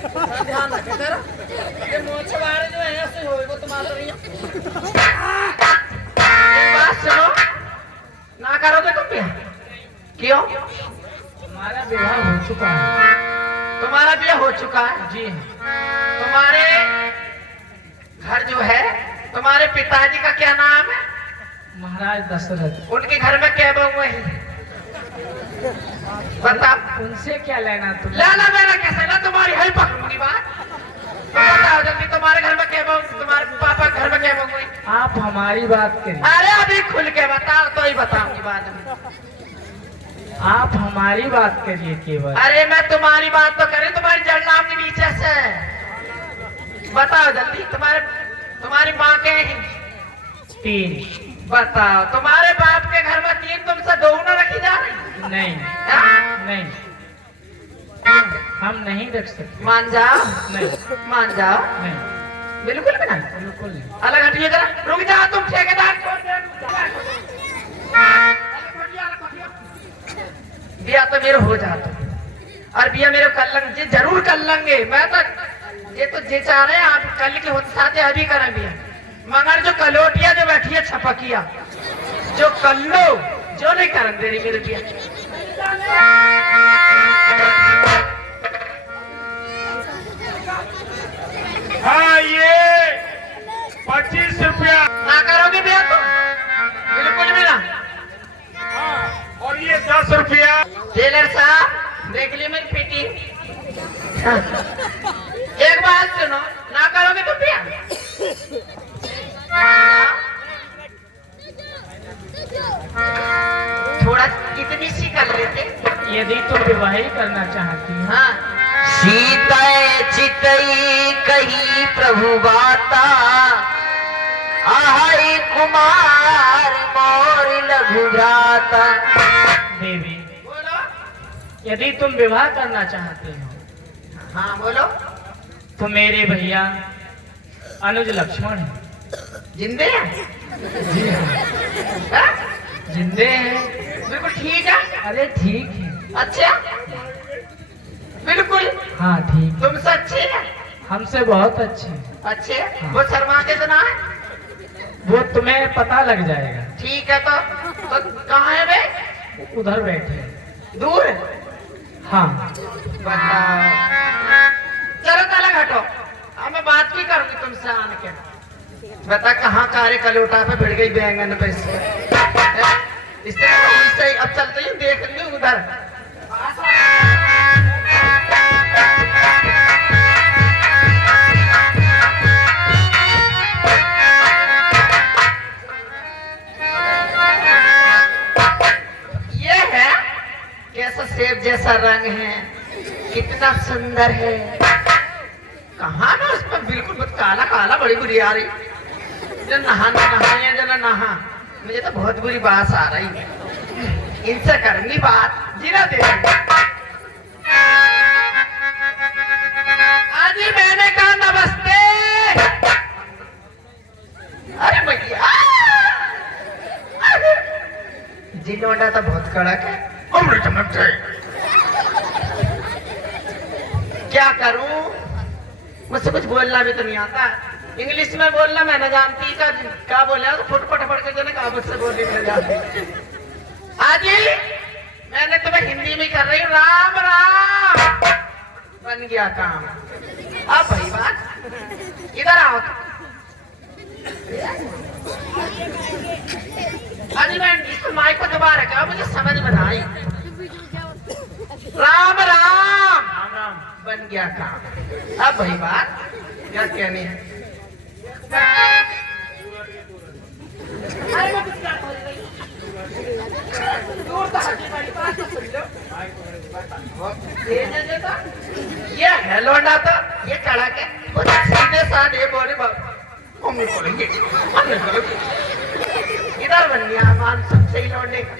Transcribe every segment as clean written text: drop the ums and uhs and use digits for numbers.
ध्यान रखे तेरा ये मोछ वाले जो है ऐसे होएगा तुम्हारा नहीं बात सुनो ना करोगे तुम भी क्यों? हमारा विवाह हो चुका है। तुम्हारा ब्याह हो चुका है जी तुम्हारे घर जो है तुम्हारे पिताजी का क्या नाम है? महाराज दशरथ। उनके घर में क्या बहू है बता? उनसे क्या लेना तुम? लाला मेरा कैसे ना तुम्हारी है पकड़ूंगी बात तो बताओ जल्दी तुम्हारे घर में क्या बहू तुम्हारे पापा घर में क्या बहू है? आप हमारी बात करिए। अरे अभी खुल के बताओ तो ही बताऊंगी बाद में। आप हमारी बात करिए केवल। अरे मैं तुम्हारी बात तो करे तुम्हारी जड़ नाम के नीचे से बताओ जल्दी तुम्हारी माँ के 3। बताओ तुम्हारे बाप के घर में 3 तुमसे 2 न रखी जा रही? नहीं हाँ? नहीं हम नहीं रख सकते। मान जाओ नहीं मान जाओ नहीं बिल्कुल भी नहीं। बिल्कुल नहीं। अलग हटिए जरा रुक जाओ तुम ठेकेदार छोड़ दे बिया तो मेरे हो जाता और बिया मेरे कर लेंगे जरूर कर लेंगे। मैं तो ये तो जे चाह रहे हैं आप कल के होते साथे अभी करें बिया मगर जो कलोटिया जो बैठी है छपकिया जो कल्लो जो नहीं करन दे रही मेरे बिया। हाँ ये 25 रुपया। ना करोगे बिया तो बिल्कुल भी ना। हाँ, और ये 10 रुपया। टेलर साहब देख लिया मेरी फिटिंग। एक बात सुनो ना करोगे तो बिया थोड़ा कितनी सी कर लेते? यदि तुम विवाह ही करना चाहती हो। हाँ सीता चितई कही प्रभु बाता आहई कुमार मोर लघु भ्राता। देवी बोलो। यदि तुम विवाह करना चाहते हो हाँ बोलो। तो मेरे भैया अनुज लक्ष्मण है। जिंदे हैं? जी हाँ हाँ? जिंदे हैं। बिल्कुल ठीक है। अरे ठीक है। अच्छा बिल्कुल हाँ ठीक। तुमसे अच्छे हैं? हमसे बहुत अच्छे हैं। अच्छे वो शर्मा के तना है? वो तुम्हें पता लग जाएगा। ठीक है तो कहाँ है वे? उधर बैठे हैं। दूर? हाँ बताओ चलो तलक हटो अब मैं बात भी करूंगी तुमसे आन के। बता कहाँ कारे कलोटा पे भिड़ गई बैंगन पे इससे अब चलते ही देख ली उधर। ये है कैसा सेब जैसा रंग है कितना सुंदर है। कहाँ ना उस पर बिल्कुल बहुत काला काला बड़ी बुरी आ रही जो नहाने जो नहा मुझे तो बहुत बुरी बात आ रही है। इनसे करूंगी बात जीना दे। आज ही मैंने कहा नमस्ते। अरे भैया जिलोडा तो बहुत कड़क है। अमृत चमकते क्या करूं मुझसे कुछ बोलना भी तो नहीं आता। इंग्लिश में बोलना मैं न जानती क्या बोले तो फुटफट फट के जो ना काबत से बोलने न जानती। आज मैंने तुम्हें हिंदी में कर रही हूँ राम राम बन गया काम। अब भाई बात इधर आओ। अरे मैं इसको माइक को दबा रखा मुझे समझ में आई। राम राम बन गया काम। अब भाई बात क्या कहनी है? ये हेलो ना तो ये चढ़ा के सीधे साधे बोले हम निकलेंगे इधर बन गया मान सबसे ही लौटने का।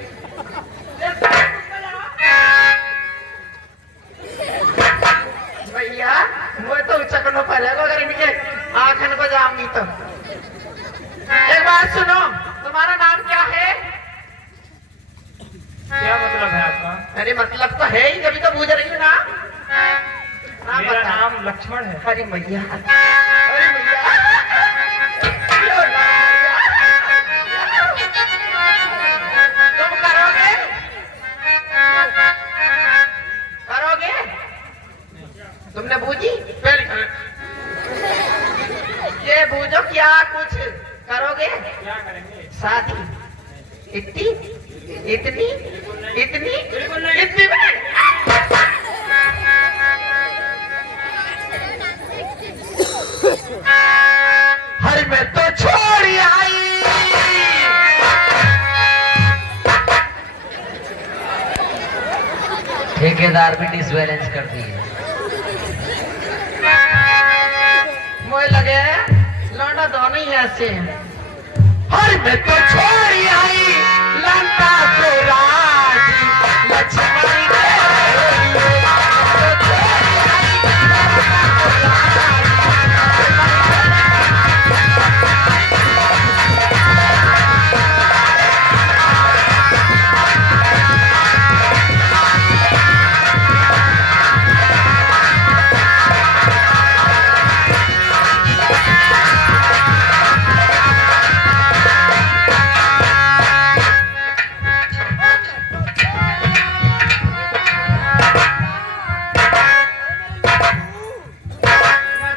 भैया वो तो चकनो पड़ेगा अगर इनके आंखन को जाऊंगी तो। एक बात सुनो तुम्हारा नाम क्या है? क्या मतलब है आपका? अरे मतलब तो है ही जब तो पूछ रही हूँ ना। हाँ, मेरा बता। नाम लक्ष्मण है। अरे मैया, अरे मैया, यो ना मैया। तुम करोगे? करोगे? तुमने बूझी? बिल्कुल। ये बूझो क्या कुछ करोगे? क्या करेंगे? शादी इतनी इतनी इतनी बिल्कुल नहीं। इतनी में हर में तो छोड़ आई। ठेकेदार भी डिसबैलेंस करती है। मोए लगे लौंडा दोनों ही ऐसे हैं। हर में तो छोड़ आई लंका को राज लक्ष्मण ने।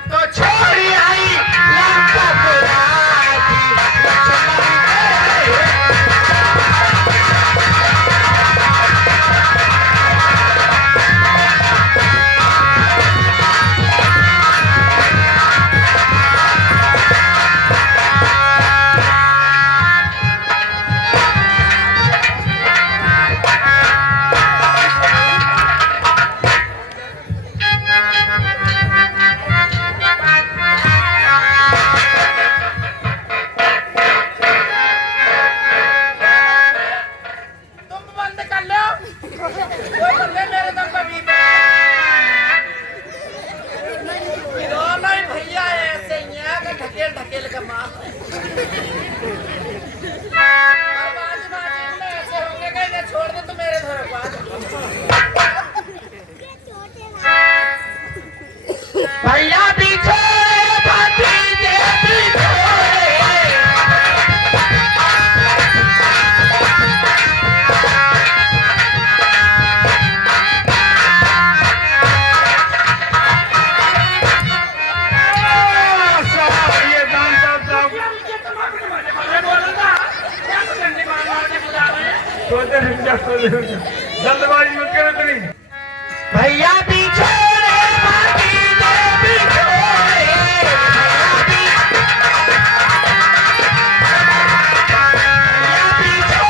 तो छोड़ आई लंका को राज लक्ष्मण ने। तुम बंद कर लो। वो बंदे मेरे दम पे भी दोनों ही भैया ऐसे ही हैं कि ढकेल ढकेल के मार। अब आज बाजी में ऐसे होंगे कि इन्हें छोड़ दे तो मेरे घर को आ जाओ। भैया पीछे भतीजे पीछे। ये दान साहब सोचे जल्दबाजी मत करो इतनी। भैया पीछे भतीजे पीछे। भैया पीछे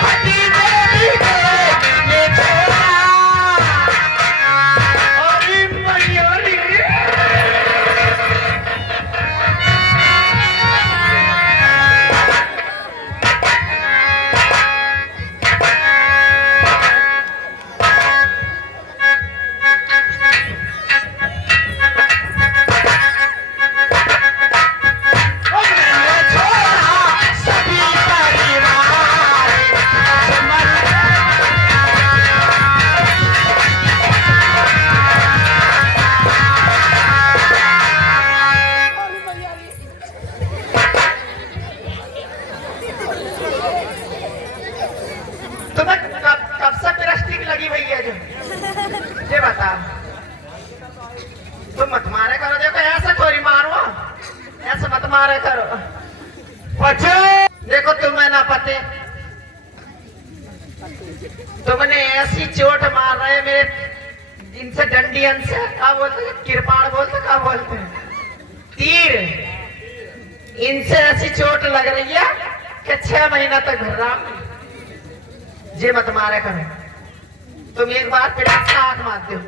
भतीजे पीछे। ये छोरा अरे मयूरी। मैंने छोड़ा सभी परिवार तुम्हें कब से प्लास्टिक लगी हुई है जो ये बता। तुम मत मारे करो, देखो ऐसे थोड़ी मारो, ऐसे मत मारे करो। पछे देखो तुम्हें ना पते, तुमने ऐसी चोट मार रहे मेरे इनसे डंडियन से क्या बोलते हैं, किरपाण बोलते क्या बोलते हैं, तीर। इनसे ऐसी चोट लग रही है कि 6 महीना तक घर रहा। ये मत मारे करो। तुम एक बार फिर आंख मारते हो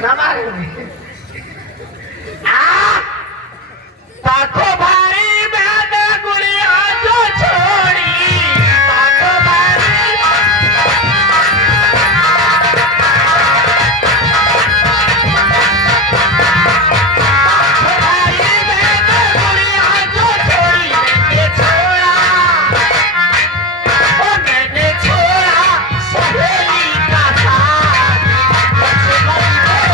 ना मारे ताको भाई मैंने गुड़िया जो छोड़ी। ताको भाई मैंने गुड़िया जो छोड़ी। मैंने छोड़ा ओ मैंने छोड़ा सहेली का साथ लक्ष्मण ने।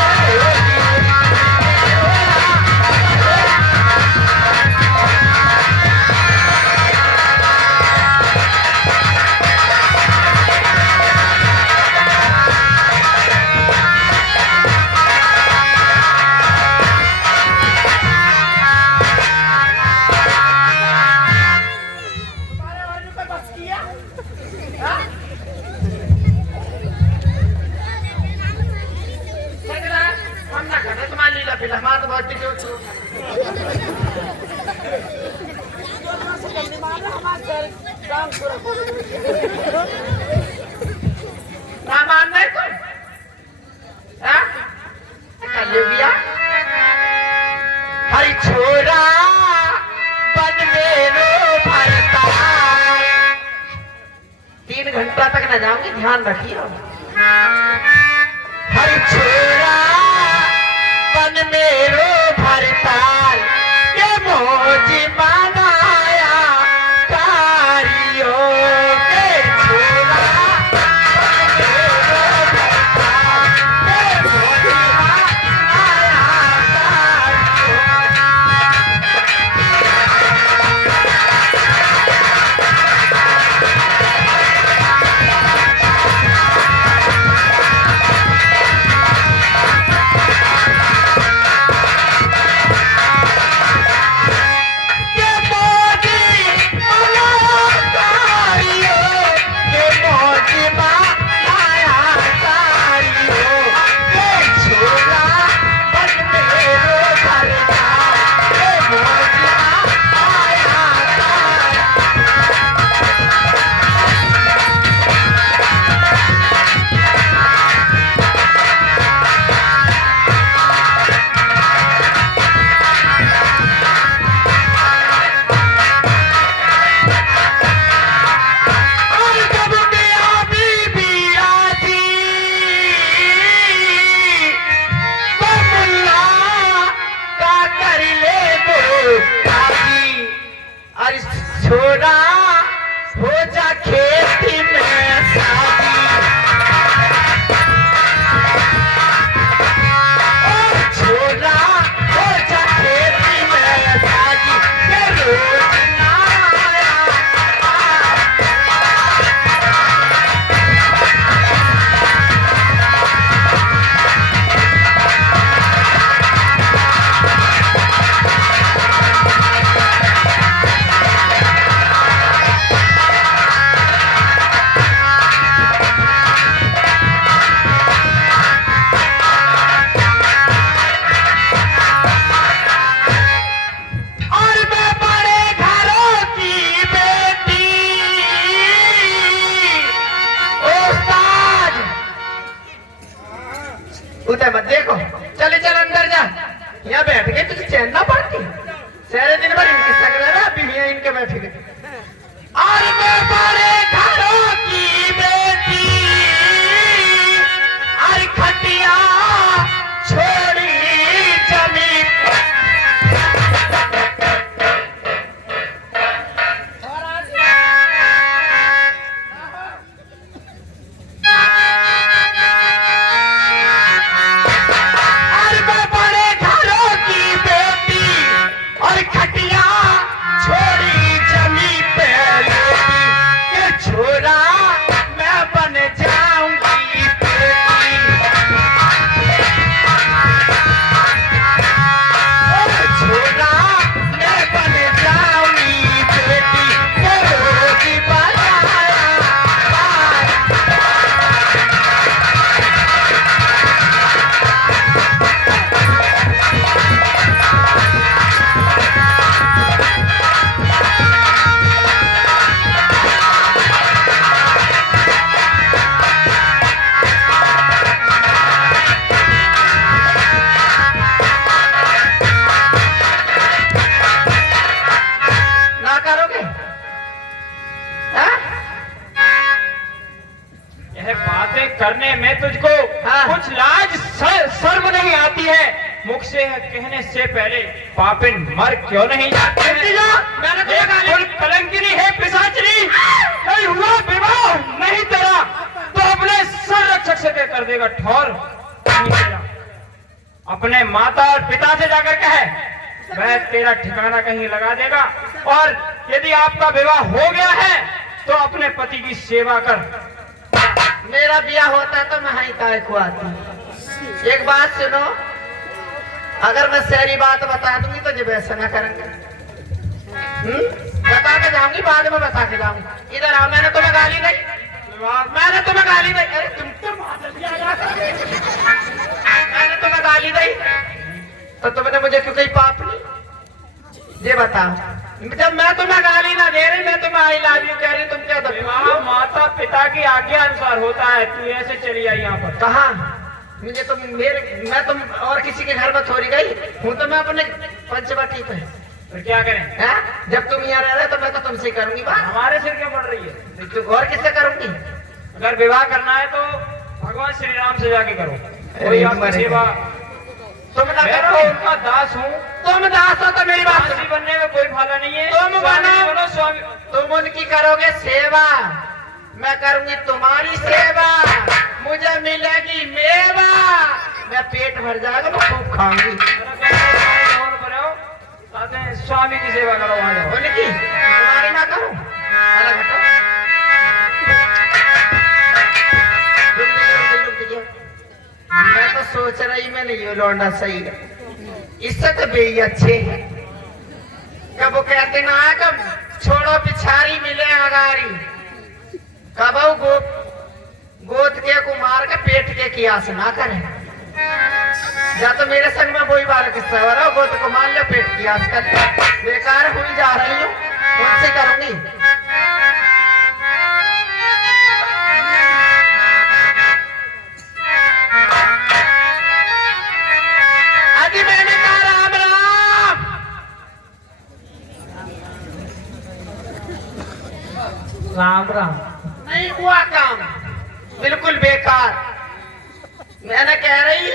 कर रहे तुम्हारी लीला फिलहाल हमारा तो बहुत जो ना मान नहीं कोई कर लिया हरी छोरा बन मेरो भरता 3 घंटा तक न जाऊंगी ध्यान रखिए हरी छोरा बन मेरो भरताल ये मोजी मनाया कारियो के छोरा बन मेरो भरताल ये मोजी मनाया छोरा हो जा खेती में शादी छोरा हो जा खेती में शादी के रोज ना आया उधर मत देखो चले चल अंदर जा यहाँ बैठ गए तुझे चैन ना पड़ती सारे दिन भर इनकी सगरा अभी भी इनके बैठे गए और मैं बड़े घरों की बेटी और खटिया छोड़ी जमीन करने में तुझको कुछ लाज शर्म नहीं आती है मुख से कहने से पहले पापिन मर क्यों नहीं जाते कलंकिनी है पिशाचनी नहीं हुआ विवाह नहीं तेरा तो अपने संरक्षक से कर देगा ठौर नहीं तेरा अपने माता और पिता से जाकर कहे वह तेरा ठिकाना कहीं लगा देगा और यदि आपका विवाह हो गया है तो अपने पति की सेवा कर मेरा ब्याह होता तो मैं ही काय को आती एक बात सुनो अगर मैं सारी बात बता दूंगी तो जब ऐसा ना करेंगे बता के जाऊंगी बाद में बता के जाऊंगी इधर आओ मैंने तुम्हें गाली दी अरे तुम तो मैंने तुम्हें गाली दी तो तुमने मुझे क्यों कही पाप नहीं? ये बताओ, जब मैं तुम्हें गाली ना दे रही, मैं तुम्हें आई लव यू कह रही, तुम क्या विवाह माता पिता की आज्ञा अनुसार होता है। तू ऐसे चली आई यहाँ पर? कहा मुझे तुम मैं तुम और किसी के घर में थोड़ी गई हूँ, तो मैं अपने पंचवटी पे। तो क्या करें? है? जब तुम यहाँ रह रहे तो मैं तो तुमसे करूंगी बात। हमारे सिर क्यों पड़ रही है? तो और किससे करूंगी? अगर विवाह करना है तो भगवान श्री राम से जाके करो। कोई आपकी सेवा तुम ना मैं करो। तो उनका दास हूँ। तुम दास हो तो मेरी बात दासी बनने में कोई फायदा नहीं है। तुम स्वामी बनो स्वामी। तुम उनकी करोगे सेवा, मैं करूंगी तुम्हारी सेवा, मुझे मिलेगी मेवा, मैं पेट भर जाएगा तो खूब खाऊंगी। स्वामी की सेवा करो। वहां जाओ। उनकी तुम्हारी ना करूं, अलग हटो। रुक जाइए। मैं तो सोच रही मैं नहीं ये लौंडा सही है, इससे तो बेई अच्छे है। कब वो कहते ना कब छोड़ो पिछारी मिले अगारी, कब गोद के कुमार के पेट के कियास ना करे। या तो मेरे संग में वही बार किस्सा हो रहा, गोद को मान लो पेट कियास कर, बेकार हुई जा रही हूँ, उनसे करूंगी। अजी मैंने कहा राम राम। राम राम नहीं हुआ काम, बिल्कुल बेकार। मैंने कह रही,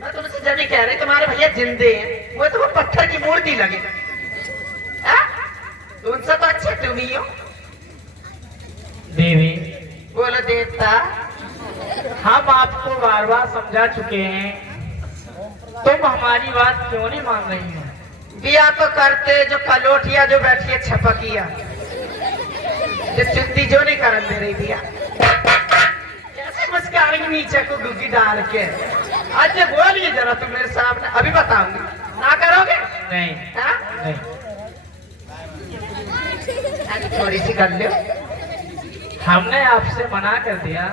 मैं तुमसे जब भी कह रही तुम्हारे भैया जिंदे हैं, वो तो वो पत्थर की मूर्ति लगे। उनसे तो अच्छे तुम ही हो। देवी बोलो देवता। हम आपको बार बार समझा चुके हैं, तुम हमारी बात क्यों नहीं मान रही हो? बिया तो करते जो कलोटिया जो बैठी है छपकिया, जो चुंदी जो नहीं करन दे रही बिया, कैसे मुस्कारेंगे नीचे को गुग्गी डाल के। आज बोलिए जरा तुम मेरे सामने, अभी बताऊंगी। ना करोगे? नहीं। हाँ? नहीं। थोड़ी सी कर लो। हमने आपसे मना कर दिया।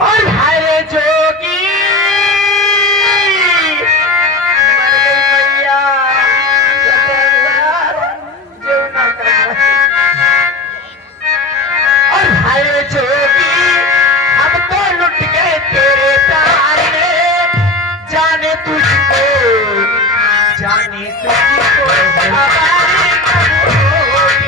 और हाय जोगी मर गई मैया, जो ना करना। और हाय जोगी हम तो लुट गए तेरे प्यार में, जाने तुझको हमारी कब होगी।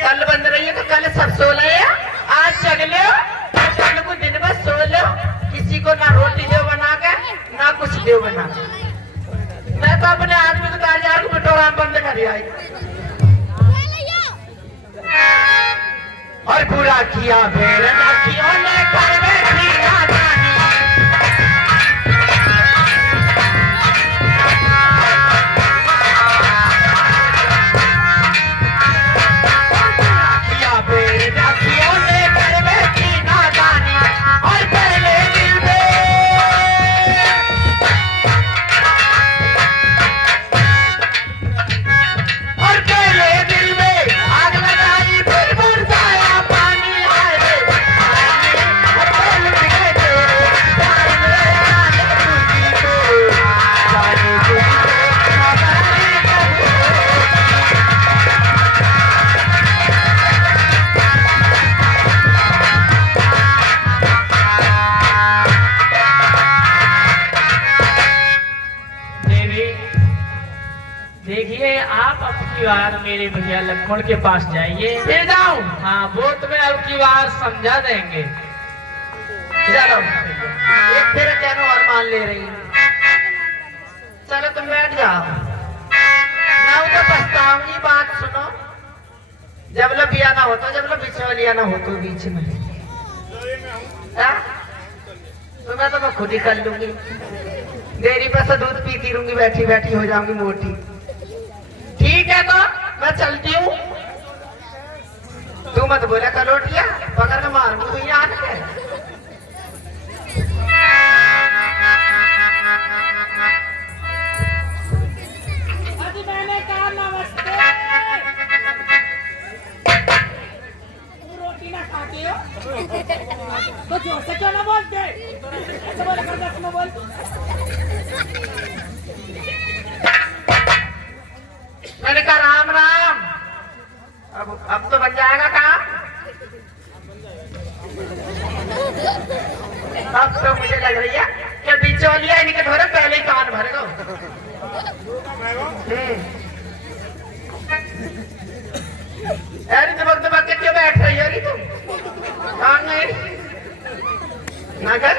कल बंद रही है तो कल सब सो ले, आज जग लो, कल को दिन भर सो लो, किसी को ना रोटी दो बना के ना कुछ दो बना के। मैं तो अपने आदमी को 1000 को बिटोरा बंद कर आई। और बुरा किया भेड़ ना किया ने कर बैठी ना जानी। आग लगाई फिर बरसाया पानी, आए जाइए भैया, लखन के पास जाइए। फिर जाऊं? हाँ, वो तुम्हें अब की बार समझा देंगे। चलो एक फिर कहना और मान ले रही हूँ। चलो तुम बैठ जाओ। मैं तो पछताऊंगी। बात सुनो, जब लो बिया ना होता, जब लो बिचौलिया ना हो तो बीच में तो मैं खुद ही कर लूंगी। डेयरी पर से दूध पीती रहूंगी, बैठी बैठी हो जाऊंगी मोटी। ठीक है तो मैं चलती हूँ। तू मत बोला कलोटिया, पकड़ के मारूंगी तू याद है। अभी मैंने कहा नमस्ते। तुम रोटी ना खाते हो तो जोर से क्यों ना बोलते? ऐसे बोला कर तुम बोल। मैंने कहा राम राम। अब तो बन जाएगा काम। अब तो मुझे लग रही है कि बिचौलिया इनके धोरे पहले ही कान भर गो। अरे दबक के क्यों बैठ रही है तुम? कान नहीं ना कर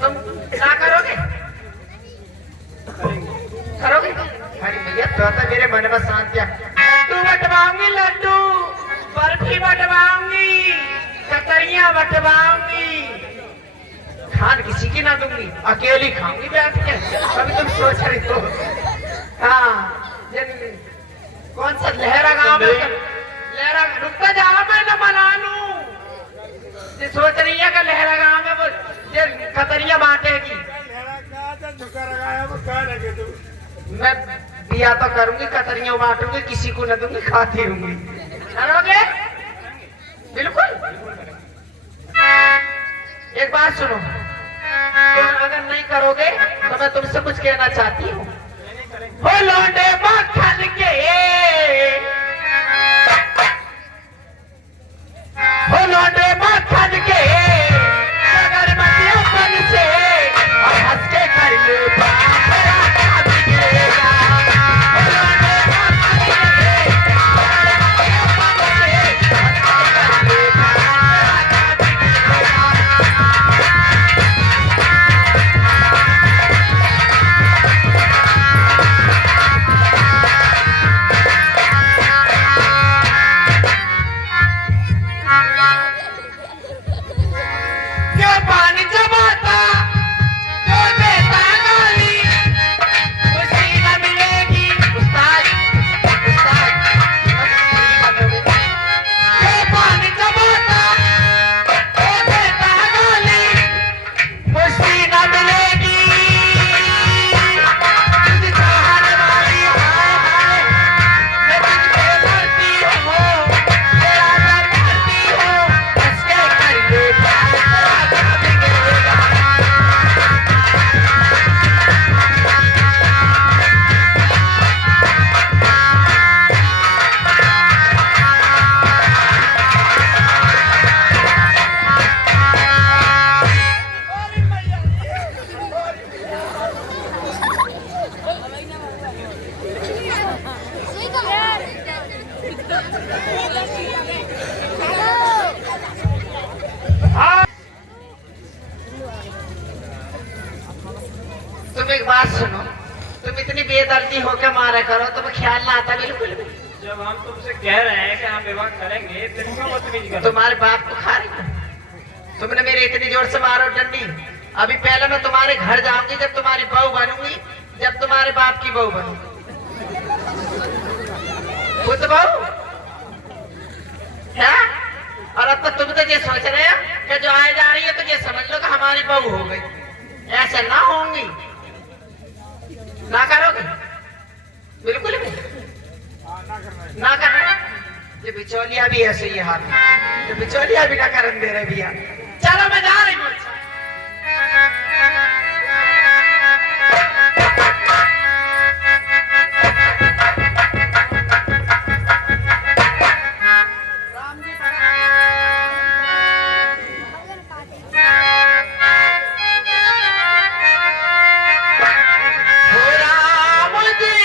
तुम क्या करोगे? करोगे? अरे भैया तो मेरे मन में शांति। लड्डू बटवाऊंगी, लड्डू बर्फी बटवाऊंगी, कतरियां बटवाऊंगी। खान किसी की ना दूंगी, अकेली खाऊंगी बैठ के। अभी तुम सोच रही हो? हाँ, कौन सा लहरा गांव में? लहरा रुकता जाओ, मैं न मना लूं। सोच रही है कि लहरा गांव में वो कतरियां बांटेगी। मैं दिया तो करूंगी, कतरियां बांटूंगी, किसी को न दूंगी, खाती रहूंगी। करोगे? बिल्कुल। एक बात सुनो, तुम अगर नहीं करोगे तो मैं तुमसे कुछ कहना चाहती हूँ। हो लौंडे मक्खन के, हो लौंडे मक्खन के, अगर मतियों बन से और हंस के कर ले तुम एक बात सुनो, तुम इतनी बेदर्दी होकर मारा करो, तुम्हें ख्याल ना आता बिल्कुल भी। जब हम तुमसे कह रहे हैं कि हम विवाह करेंगे, फिर क्यों बदतमीजी कर रहे हो? तुम्हारे बाप को खा रही है। तुमने मेरे इतनी जोर से मारो डंडी। अभी पहले मैं तुम्हारे घर जाऊंगी जब तुम्हारी बहू बनूंगी, जब तुम्हारे बाप की बहू बनूंगी। खुद बहू है। और अब तो तुम तो ये सोच रहे हो कि जो आए जा रही है तो ये समझ लो कि हमारी बहू हो गई। ऐसे ना होंगी, ना करोगे बिल्कुल भी ना करना। ये बिचौलिया भी ऐसे ही हाथ, ये बिचौलिया भी ना करन दे रहे भैया। चलो मैं जा रही हूँ। राम जी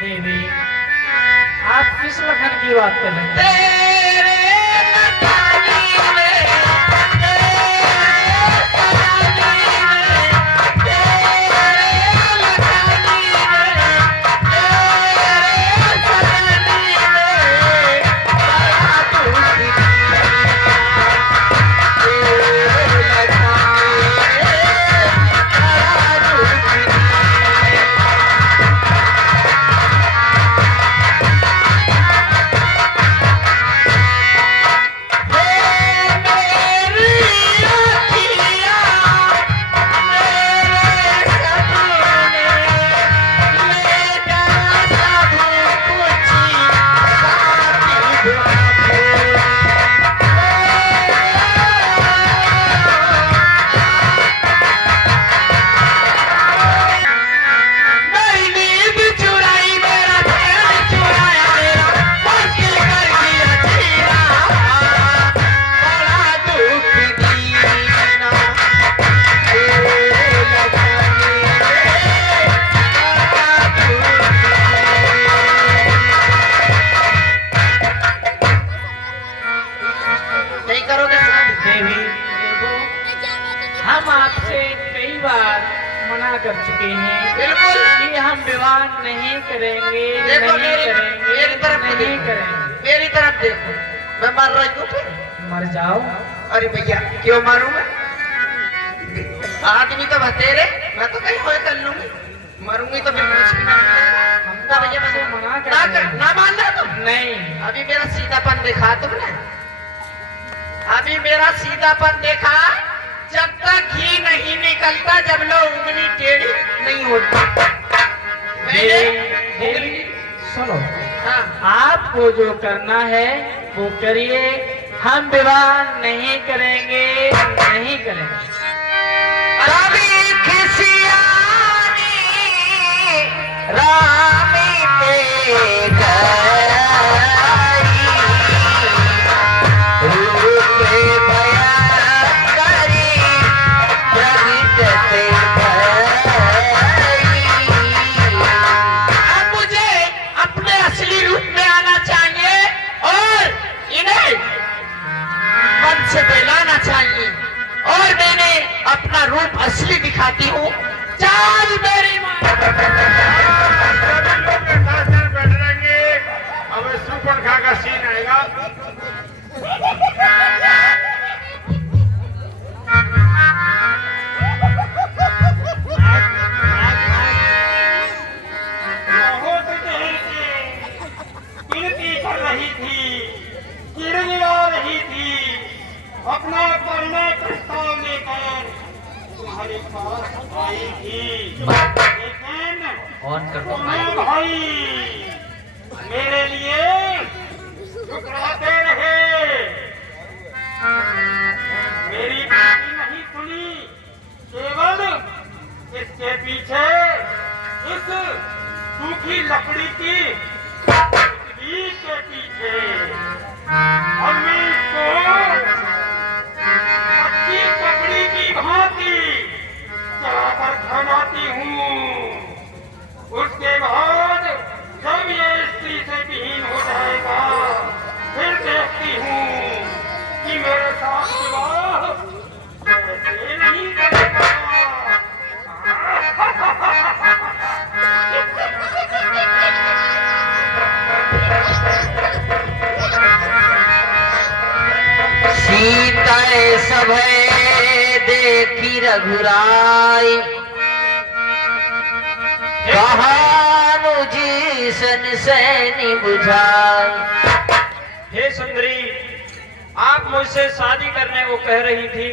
देवी आप किस लखन की बात कर रहे हैं? तेरे लखानी में, हम आपसे कई बार मना कर चुके हैं बिल्कुल कि हम विवाह नहीं करेंगे, देखो नहीं करेंगे, मेरी तरफ नहीं देखो, करेंगे। मेरी तरफ देखो, मैं मर रही हूँ फिर? मर जाओ। अरे भैया क्यों मारूं मैं? आदमी तो बतेरे, मैं तो कहीं और कर लूंगी, मरूंगी तो फिर कुछ भी नहीं मिलेगा। हम ना तो भैया आपसे मैं मना ना कर रहे हैं। ना मानना तुम? नहीं, अभी मेरा सीधापन देखा तुमने? अभी मेरा सीधापन देखा? जब तक घी नहीं निकलता, जब लोग उंगली टेढ़ी नहीं होती। देवी सुनो, हाँ, आपको जो करना है वो करिए, हम विवाह नहीं करेंगे, नहीं करेंगे। कभी खिसियानी रामी पे गई, रूपे भयंकरी प्रगटते भई। अब मुझे अपने असली रूप में आना चाहिए और इन्हें मन से बहलाना चाहिए, और मैंने अपना रूप असली दिखाती हूँ। चाल मेरी माँ। सभी लोग एक साथ में बैठ रहेंगे, अब सुपरखा का सीन आएगा। बहुत देर से गिनती कर रही थी, गिड़गिड़ा रही थी, अपना परिणय प्रस्ताव लेकर तुम्हारे पास आई थी, लेकिन ऑन कर दो तुम्हें भाई मेरे लिए ठुकराते रहे, मेरी बात नहीं सुनी, केवल इसके पीछे इस सूखी लकड़ी की तस्वीर के पीछे अब मैं इसको कच्ची ककड़ी की भांति चलाकर खनाती हूँ। उसके बाद जब ये स्त्री से विहीन हो जाएगा, फिर देखती हूँ कि मेरे साथ विवाह कैसे नहीं करेगा। सीता सभे देखी रघुराई, कहानु जी सन सैनी बुझाई। हे सुंदरी, आप मुझसे शादी करने को कह रही थी,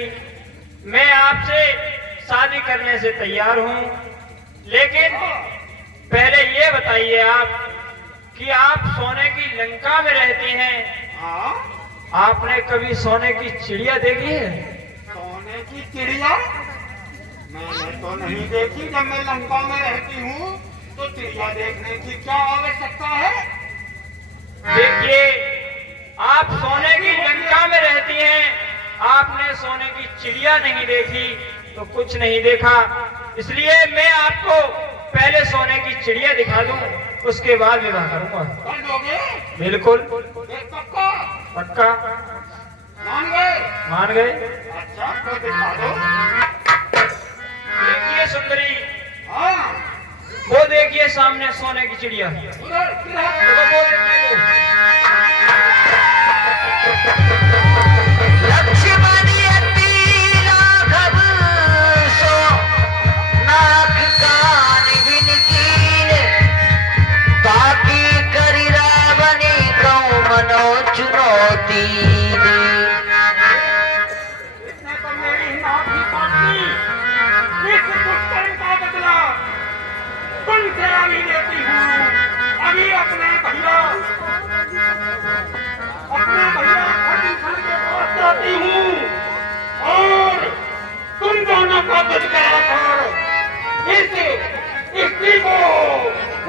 मैं आपसे शादी करने से तैयार हूँ, लेकिन पहले ये बताइए आप कि आप सोने की लंका में रहती हैं, हाँ, आपने कभी सोने की चिड़िया देखी है? सोने की चिड़िया मैंने तो नहीं देखी। जब मैं लंका में रहती हूँ तो चिड़िया देखने की क्या आवश्यकता है? देखिए, आप सोने की लंका में रहती हैं, आपने सोने की चिड़िया नहीं देखी तो कुछ नहीं देखा, इसलिए मैं आपको पहले सोने की चिड़िया दिखा दूं, उसके बाद विवाह करूंगा। कर दोगे? बिल्कुल एक पक्का? पक्का। मान गए? मान गए। अच्छा तो दिखा दो। देखिए सुंदरी, हाँ वो देखिए सामने सोने की चिड़िया। उधर किधर? देखो वो देखने को। लक्ष्मणी अति राघव सो नाक कान बिन कीन ताकि करि रावणी कौ मनो चुनौती दे। इसने तो मेरी नाक ही काट दी। इस दुष्कर्म का बदला तुमसे अभी लेती हूँ। अभी अपने भैया खटीसन के पास जाती हूँ और तुम दोनों का वध कराकर इस स्त्री को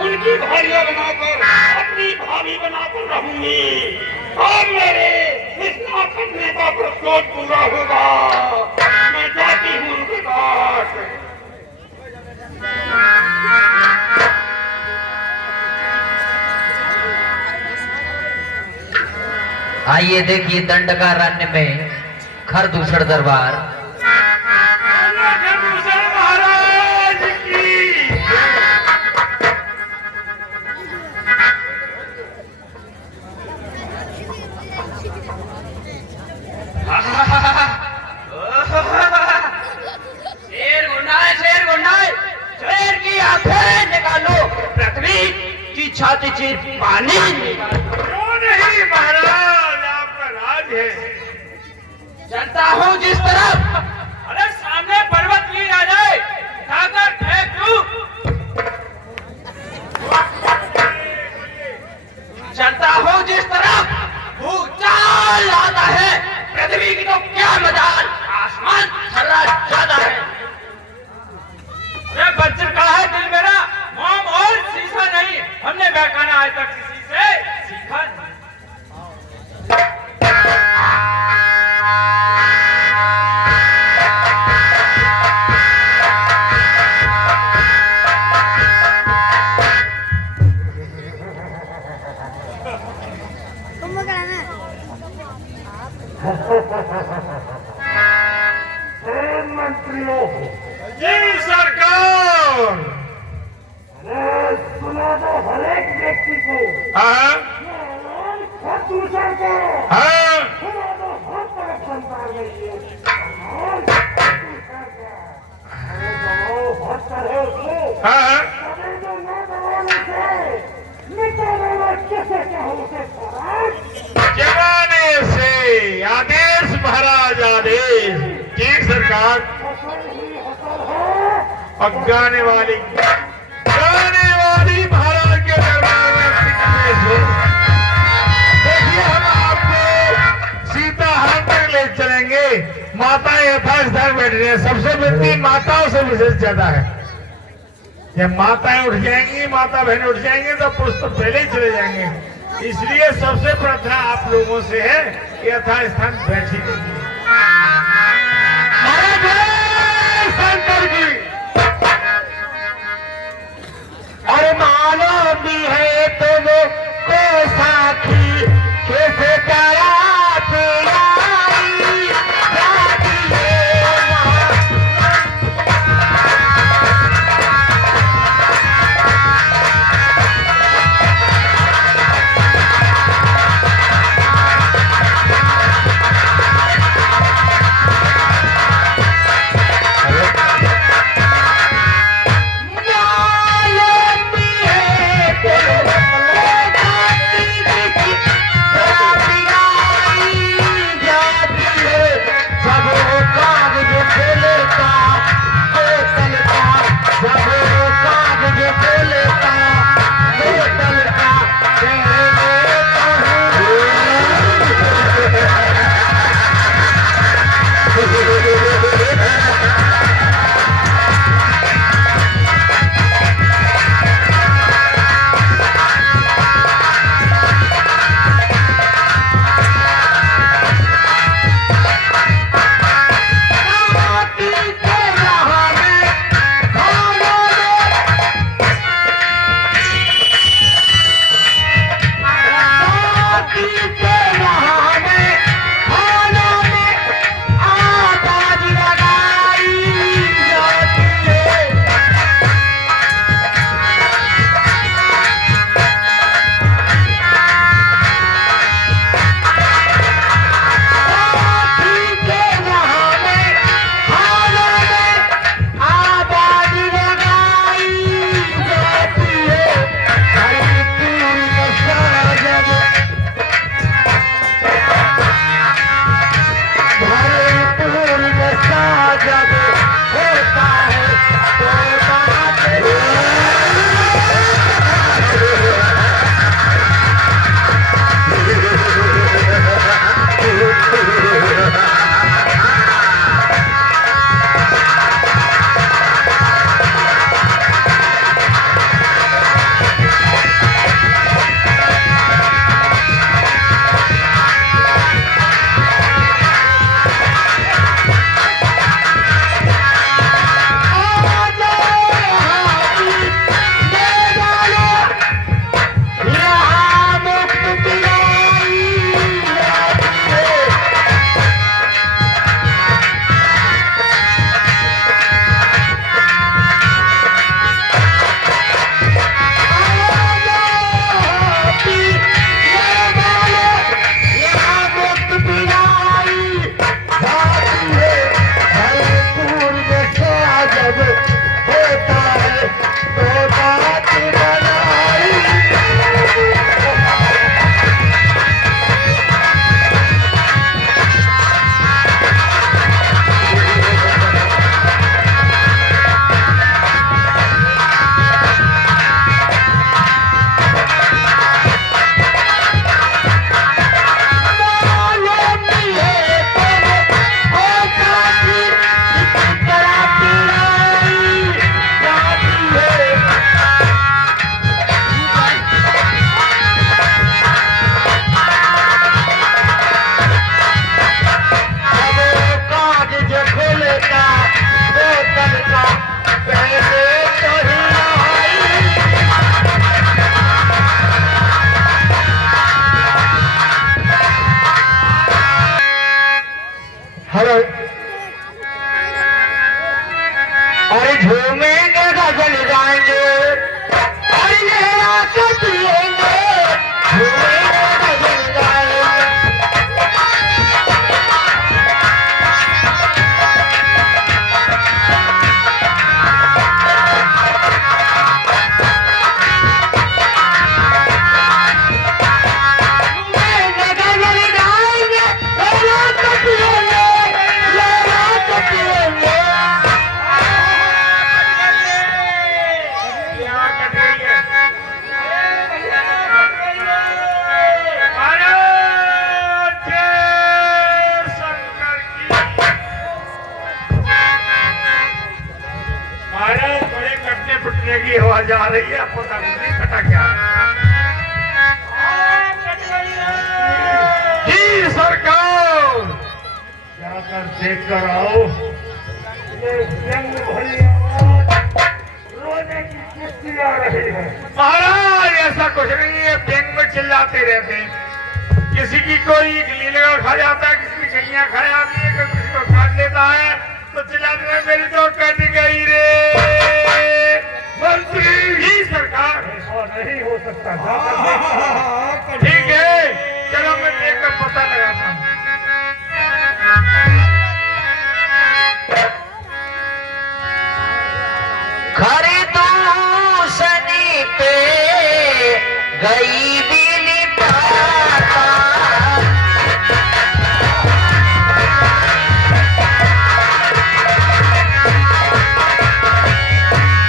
उनकी भार्या बनाकर अपनी भाभी बनाकर रहूंगी और मेरे इस नाक कटने का प्रस्ताव पूरा होगा। मैं जाती हूँ उनके पास। आइए देखिए दंडकारण्य में खरदूषण दरबार। महाराज की शेर गुंडाए, शेर गुंडाए, शेर की आंखें निकालो, पृथ्वी की छाती चीर पानी निकालो। क्यों नहीं महाराज, आपका राज है। चलता हूँ जिस तरफ, अरे सामने पर्वत ली आ जाए, उठाकर फेंक दूं। चलता हूँ जिस तरफ, भूचाल आता है, पृथ्वी की तो क्या मजाल, आसमान थर्रा जाता है। अरे बच्चर कहा है दिल मेरा, मोम और सीसा नहीं, हमने बहकाना आज तक किसी से सीखा नहीं। मंत्रियों जी सरकार। सुना दो हर एक व्यक्ति को हाँ खरदूषण को हाँ सुना दो हर तरफ संसार में ये हर तरह से हाँ जो न दबाने से मिटा देना कैसे कहो से जमाने से आदेश महाराज, आदेश। जी सरकार। फसल ही फसल है। अब गाने वाली महाराज के दरबार में कितने थे। देखिए हम आपको सीताहरण तक ले चलेंगे। माताएं यथास्थान बैठ रही है, सबसे विनती माताओं से विशेष ज्यादा है। जब माताएं उठ जाएंगी, माता बहनें उठ जाएंगी तो पुरुष तो पहले ही चले जाएंगे। इसलिए सबसे प्रार्थना आप लोगों से है कि यथास्थान बैठी रहिए। शंकर की और मानो भी है तुम को साथी कैसे प्यारा पिलाई जाती है मालूम भी है तुम आ रही है, पता नहीं कटा क्या जी सरकार। जाकर देख कर आओ। ये व्यंग भरी आवाज रोने की किस्ती आ रही है। महाराज ऐसा कुछ नहीं है, व्यंग में चिल्लाते रहते हैं। किसी की कोई गिल्ली लगा खा जाता है, किसी की गैया खा जाती है, कोई किसी को काट लेता है तो चिल्लाते हैं मेरी तो कट गई रे। मंत्री ही सरकार ऐसा नहीं हो सकता। ठीक है चलो मैं देखकर पता लगाता हूँ। खरी दूसनी पे गई बिली पाता,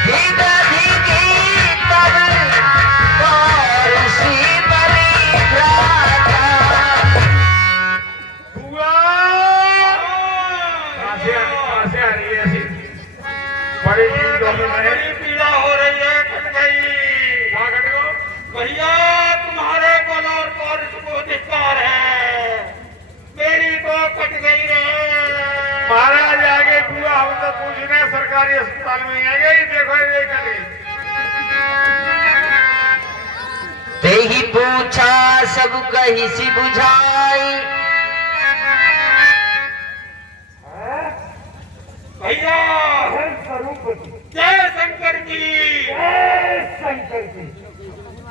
भीगा भीगी तब बारिशी बली जाता। बुआ कहाँ से आ रही है ऐसी बड़ी चीजों में? बड़ी पीड़ा हो रही है, कट गई। कहाँ कट गो? भैया तुम्हारे बल और पौरुष को धिक्कार है, मेरी तो कट गई रे। महाराज आगे बुआ हम तो पूछने सरकारी अस्पताल में आ गई, देखो ये कट गई। ते ही पूछा सब कही सी बुझाई, भैया जय शंकर की। शंकर की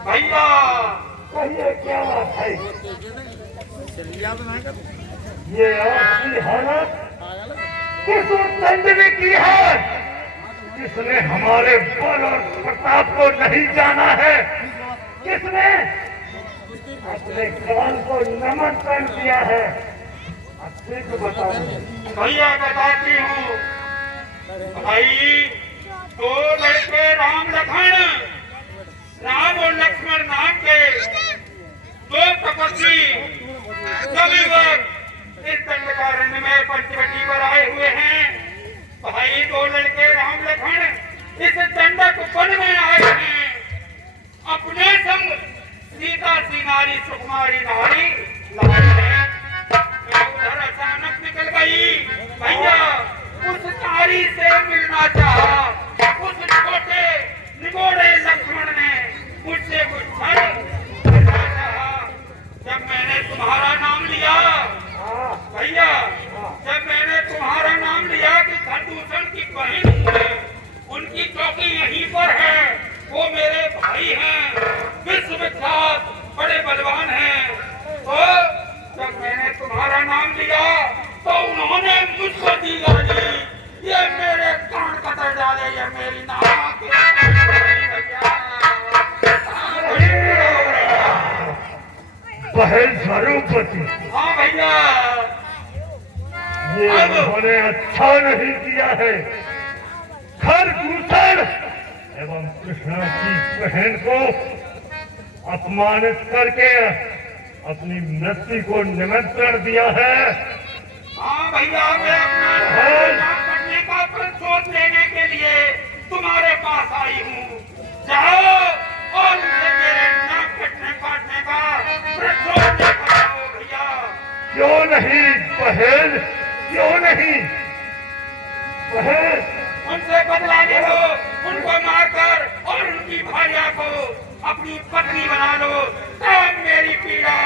भैया कहिए क्या बात है? ये आपकी हालत किस दंड ने की है? किसने हमारे बल और प्रताप को नहीं जाना है? किसने अपने कान को नमन कर दिया है? अच्छे को बताओ। भैया बताती हूँ। भाई दो लड़के राम लखन, राम और लक्ष्मण नाम के दो तपस्वी सभी वक्त इस दंडकारण्य में पंचवटी पर आए हुए हैं। भाई दो लड़के राम लखन इस दंडक वन में आए हैं, अपने संग सीता सी नारी सुकुमारी नारी लाए हैं। मैं उधर अचानक निकल गई। भैया उस नारी से मिलना चाहा, उस छोटे निगोड़े लक्ष्मण ने मुझसे कुछ मिलना चाहा। जब मैंने तुम्हारा नाम लिया भैया, जब मैंने तुम्हारा नाम लिया कि खरदूषण की बहन है, उनकी चौकी यहीं पर है, वो मेरे भाई हैं, विश्वविख्यात बड़े बलवान हैं। तो जब मैंने तुम्हारा नाम लिया तो उन्होंने मुझको दी गाली, ये मेरे कान कतर डाले, ये मेरी नाक बहन स्वरूपति। हाँ भैया ये उन्होंने अच्छा नहीं किया है। खरदूषण एवं कृष्णा की बहन को अपमानित करके अपनी मृत्यु को निमंत्रण दिया है। हाँ भैया मैं अपना नाम करने का प्रतिशोध लेने के लिए तुम्हारे पास आई हूँ। जाओ और उनसे मेरे नाम कटने काटने का प्रतिशोध लेकर आओ भैया। क्यों नहीं बहन, क्यों नहीं बहन? उनसे बदला ले लो, उनको मारकर और उनकी भार्या को अपनी पत्नी बना लो, तब मेरी पीड़ा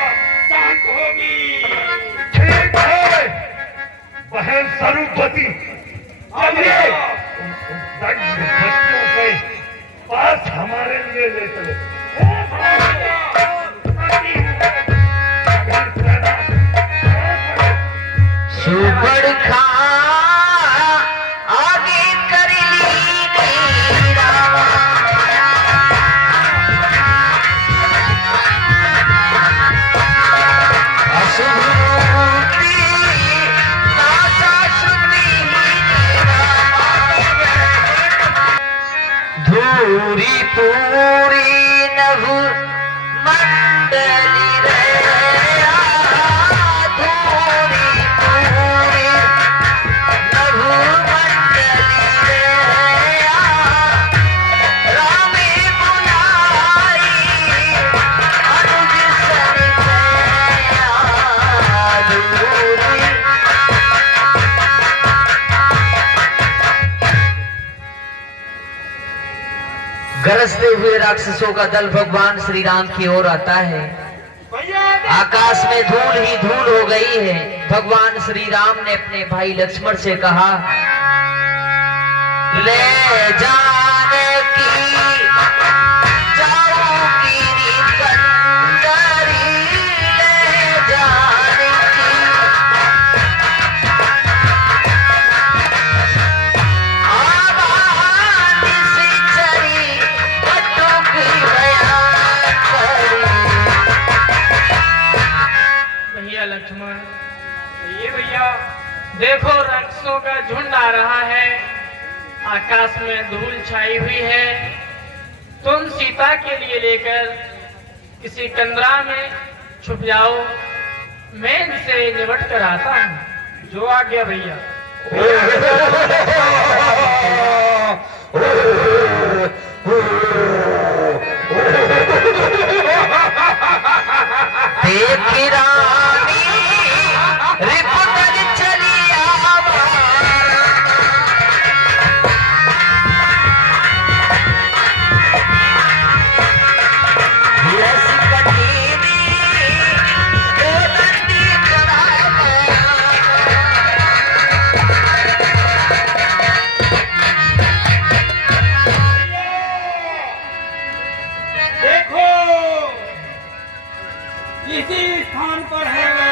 शांत होगी। ठीक है बहन स्वरूपति, चलिए दंड बच्चों के पास हमारे लिए ले चले। सुबड़ खा आगे कर ली मेरा, अशुभ रूपी नासा श्रुति मेरा, धूरी पूरी गरजते हुए राक्षसों का दल भगवान श्री राम की ओर आता है। आकाश में धूल ही धूल हो गई है। भगवान श्री राम ने अपने भाई लक्ष्मण से कहा, ले जाने की जाऊंगी कंदरी, ले जाने की आवाज़ सी चली पटुकी बयान करी। भैया लक्ष्मण, ये भैया देखो राक्षसों का झुंड आ रहा है, आकाश में धूल छाई हुई है। तुम सीता के लिए लेकर किसी कंदरा में छुप जाओ, मैं इनसे निपट कर आता हूँ। जो आ गया भैया। देखी रानी रिपुदल चली आवा, यस कटीनी ओ नंदी चढ़ावा। देखो इसी स्थान पर है वो।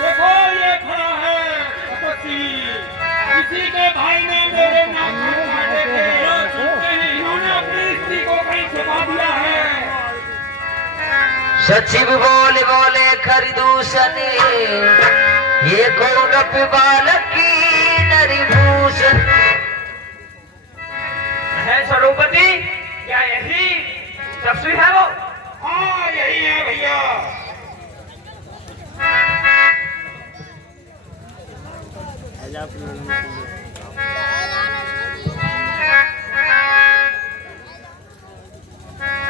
देखो ये खड़ा है तपस्वी। इसी के भाई ने मेरे नाम काटे थे। ये सुनते ही इन्होंने अपनी स्त्री को कहीं छुपा दिया है। सचिव बोले बोले खरदूषण, ये कौरव बालक की नरिभूषण। है स्वरूपति, क्या यही तपस्वी है वो? हाँ यही है भैया।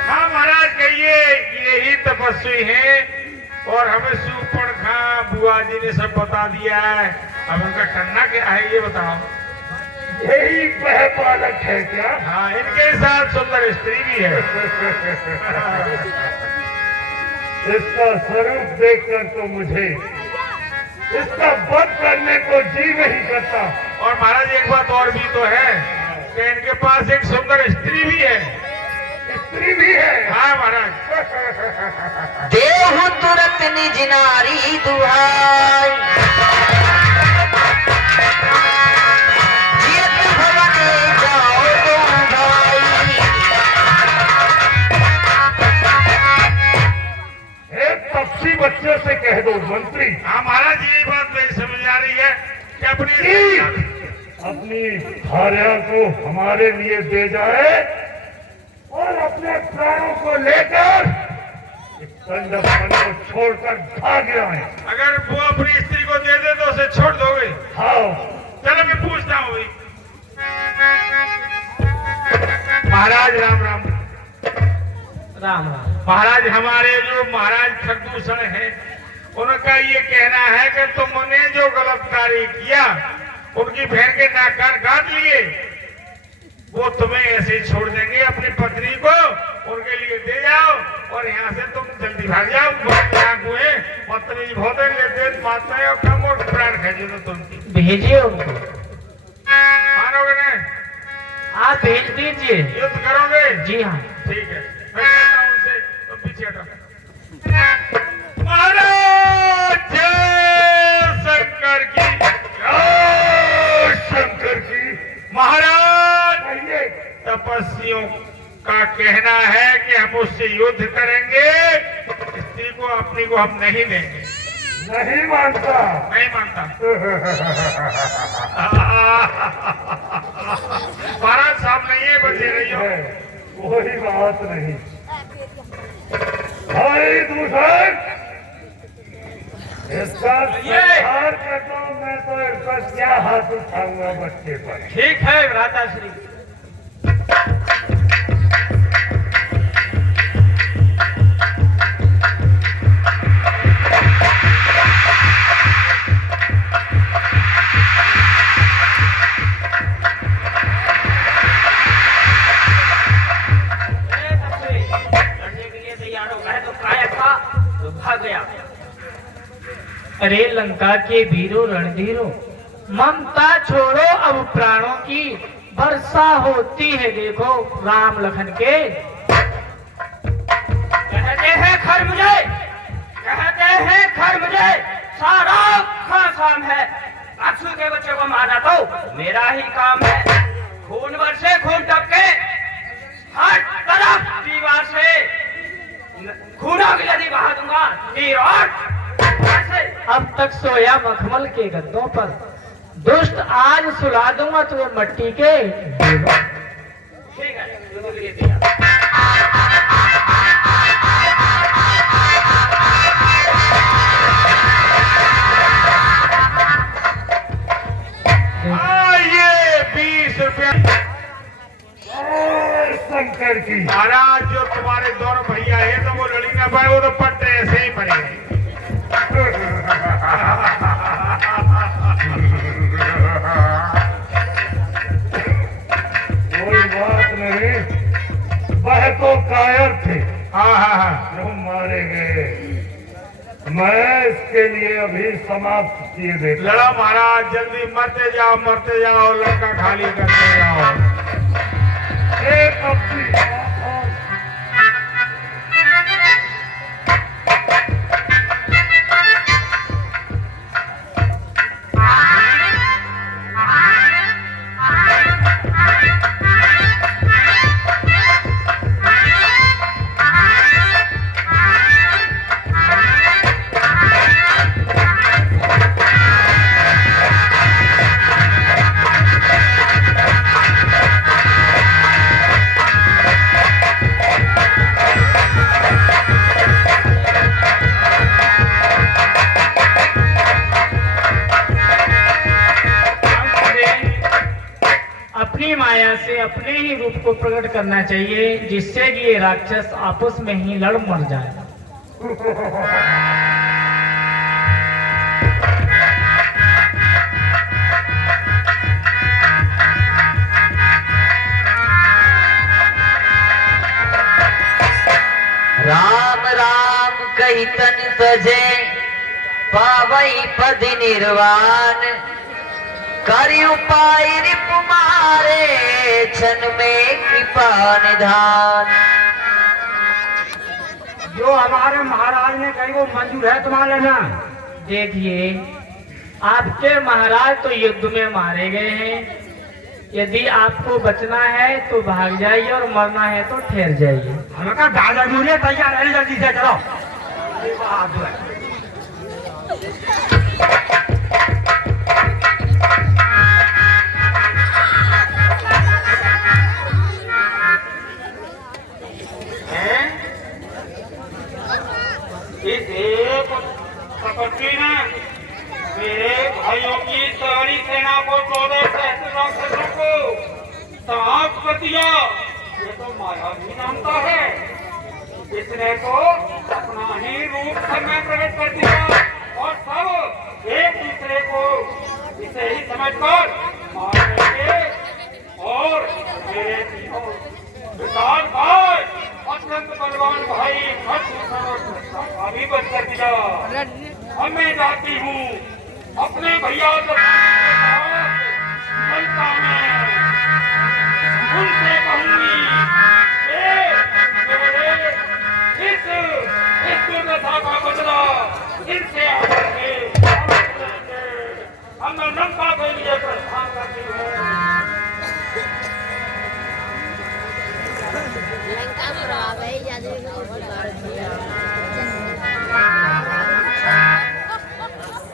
हाँ महाराज कहिए, यही तपस्वी हैं और हमें सुपर्णखा बुआ जी ने सब बता दिया है। अब उनका करना क्या है ये बताओ। यही वह बालक है क्या? हाँ, इनके साथ सुंदर स्त्री भी है। इसका स्वरूप देखकर तो मुझे इसका वध करने को जी नहीं करता। और महाराज एक बात और भी तो है कि इनके पास एक सुंदर स्त्री भी है। स्त्री भी है? हाँ महाराज। देहु तुरत निज नारी दुहाई, जियत भवने जाओ तुम भाई। एक तपसी बच्चे से कह दो मंत्री, हाँ महाराज, ये बात मेरी समझ आ रही है कि अपनी भार्या को हमारे लिए दे जाए और अपने प्राणों को लेकर इस कंदकवन को छोड़कर भाग जाए। अगर वो अपनी स्त्री को दे दे तो उसे छोड़ दोगे? हाँ चलो मैं पूछता हूँ भाई। महाराज राम राम। राम राम। महाराज हमारे जो महाराज खरदूषण हैं, उनका ये कहना है कि तुमने जो गलत कार्य किया, उनकी बहन के नाक काट लिए, वो तुम्हें ऐसे ही छोड़ देंगे। अपनी पत्नी को उनके लिए दे जाओ और यहाँ से तुम जल्दी भाग जाओ। बहुत लाख हुए, बदतमीज बहुत है, लेते मारते हैं और कम और प्राण खेचे तो तुमकी। भेजिए उनको। मानोगे ना? आप भेज दीजिए। युद्ध करोगे? जी हाँ। ठीक है, मैं कहता हूँ उनसे, तो पीछे हटो। महाराज जय शंकर की। जय शंकर की। महाराज तपस्वियों का कहना है कि हम उससे युद्ध करेंगे, स्त्री को अपनी को हम नहीं देंगे। नहीं मानता? नहीं मानता। महाराज साहब नहीं है, बचे रही हो। कोई बात नहीं। भाई दूषण, इसका संहार करता हूं मैं, तो इसका क्या हाथ उठाऊंगा बच्चे पर। ठीक है भ्राताश्री। काया था तो भाग गया। अरे लंका के वीरों रणधीरों, ममता छोड़ो अब प्राणों की वर्षा होती है देखो राम लखन के। कहते हैं घर मुझे, कहते हैं घर मुझे, सारा खाम है। अक्षु के बच्चे को मारना तो मेरा ही काम है। खून बरसे खून टपके हर तरफ, दीवार से खूनों की नदी बहा दूंगा तीर और ऐसे। अब तक सोया मखमल के गद्दों पर, दुष्ट आज सुला दूंगा तुम्हें मट्टी के ढेरों। ठीक है, दोनों के लिए दिया। ये 20 रुपया शंकर की। महाराज जो तुम्हारे दोनों भैया है तो वो लड़ी ना पाए, वो तो पट्टे ऐसे ही पड़े। कोई बात नहीं, वह तो कायर थे। हाँ, जो मारे गए, मैं इसके लिए अभी समाप्त किए देता। लड़ो महाराज, जल्दी मरते जाओ लड़का खाली करते जाओ। एक अपनी अपनी माया से अपने ही रूप को प्रकट करना चाहिए, जिससे कि ये राक्षस आपस में ही लड़ मर जाए। राम राम कही तन तजे पावई पद निर्वाण, करि उपाय रिप मारे क्षण में कृपा निधान। जो हमारे महाराज ने कही वो मंजूर है तुम्हारे ना? देखिए, आपके महाराज तो युद्ध में मारे गए हैं। यदि आपको बचना है तो भाग जाइए और मरना है तो ठहर जाइए। हल्का दादा मुझे तैयार है, जल्दी से चलो। इस एक कपटी ने मेरे भाइयों की सारी सेना को 14 राक्षसों को समाप्त कर दिया। ये तो माया भी जानता है। इसने तो अपना ही रूप में प्रकट कर दिया और सब एक दूसरे को इसे ही समझकर मार देंगे। और मेरे तीनों विशाल भाई, अत्यंत बलवान भाई अभी बच कर दिया। अब मैं जाती हूँ अपने भैया लंका में, उनसे कहूंगी मेरे इस दुर्दशा का बदला इनसे हम लंका के लिए प्रस्थान करती हूँ। लंका में रहा भाई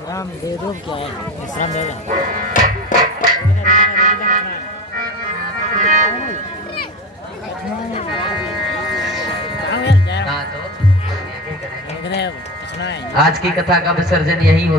राम दे दो क्या है? विश्राम दे दो। आज की कथा का विसर्जन यही होता है।